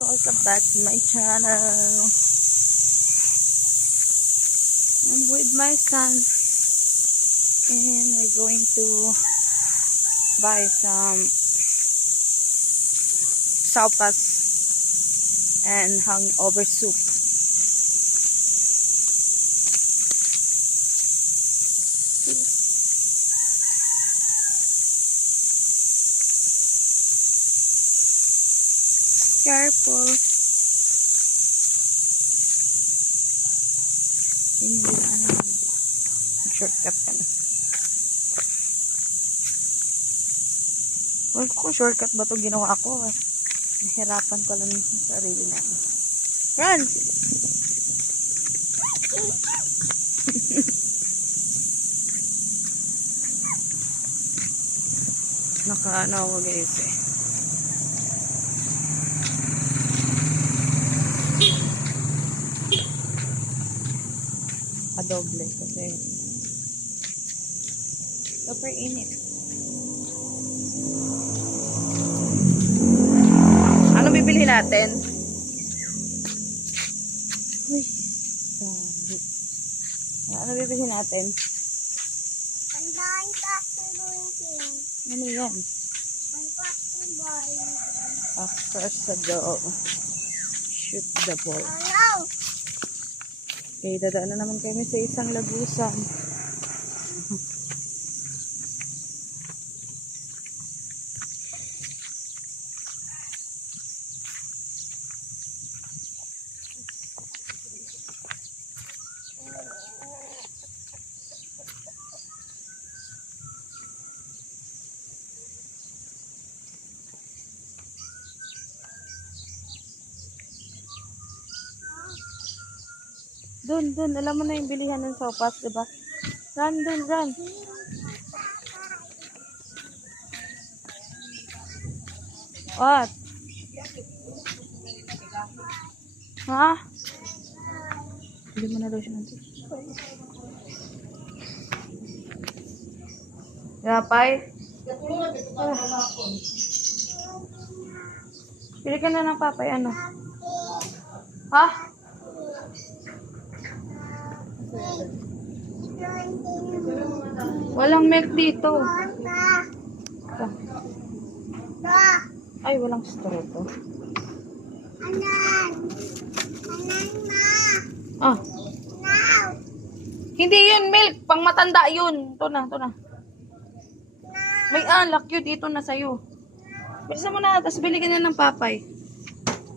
Welcome back to my channel. I'm with my son and we're going to buy some sopas and hangover soup. Careful. Shortcut ka na. Well, kung shortcut ba itong ginawa ko? Nahirapan ko lang sa sarili namin. Run! Naka-ano ako guys eh. Doble kasi super init. Ano bibili natin? Uy, dami. Ano bibili natin? Tandaan ka sa gunting. Ano yan? Ang basketball. Across the goal. Shoot the ball. Hello! Okay, dadaan na naman kami sa isang lagusan. Dun, alam mo na yung bilihan ng sopas, diba? Run, run. What? Ha? Bili mo na daw siya natin. Yapay? Pili ka na ng papay, ano? Ha? Walang milk dito. Ay, walang straw to. Anan! Anan ma! Ah, Now! hindi yun milk. Pang matanda yun. Ito na. May alak yun. Dito na sa'yo. Bilisan mo na. Tapos bili ka na ng papay.